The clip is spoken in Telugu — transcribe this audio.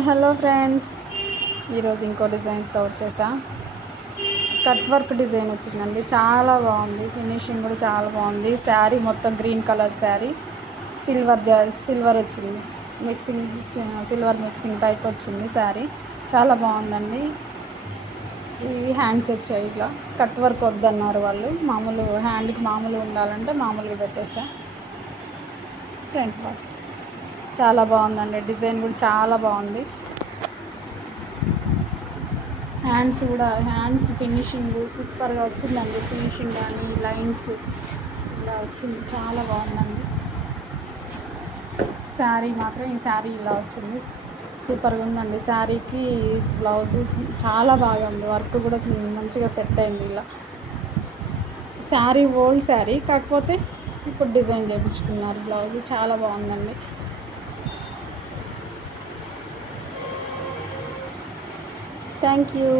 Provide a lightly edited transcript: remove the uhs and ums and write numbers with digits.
హాయ్ హలో ఫ్రెండ్స్, ఈరోజు ఇంకో డిజైన్తో వచ్చేసా. కట్ వర్క్ డిజైన్ వచ్చిందండి, చాలా బాగుంది. ఫినిషింగ్ కూడా చాలా బాగుంది. శారీ మొత్తం గ్రీన్ కలర్ శారీ, సిల్వర్ వచ్చింది. మిక్సింగ్ సిల్వర్ మిక్సింగ్ టైప్ వచ్చింది శారీ. చాలా బాగుందండి. ఇవి హ్యాండ్స్ వచ్చాయి. ఇట్లా కట్ వర్క్ వద్దన్నారు వాళ్ళు. మామూలు హ్యాండ్కి మామూలు ఉండాలంటే మామూలుగా పెట్టేసా. ఫ్రంట్ వర్క్ చాలా బాగుందండి. డిజైన్ కూడా చాలా బాగుంది. హ్యాండ్స్ ఫినిషింగ్ సూపర్గా వచ్చిందండి. ఫినిషింగ్ కానీ లైన్స్ ఇలా వచ్చింది, చాలా బాగుందండి. శారీ మాత్రం ఈ శారీ ఇలా వచ్చింది, సూపర్గా ఉందండి. శారీకి బ్లౌజ్ చాలా బాగా ఉంది. వర్క్ కూడా మంచిగా సెట్ అయింది. ఇలా శారీ ఓల్డ్ శారీ, కాకపోతే ఇప్పుడు డిజైన్ చేయించుకున్నారు. బ్లౌజ్ చాలా బాగుందండి. Thank you.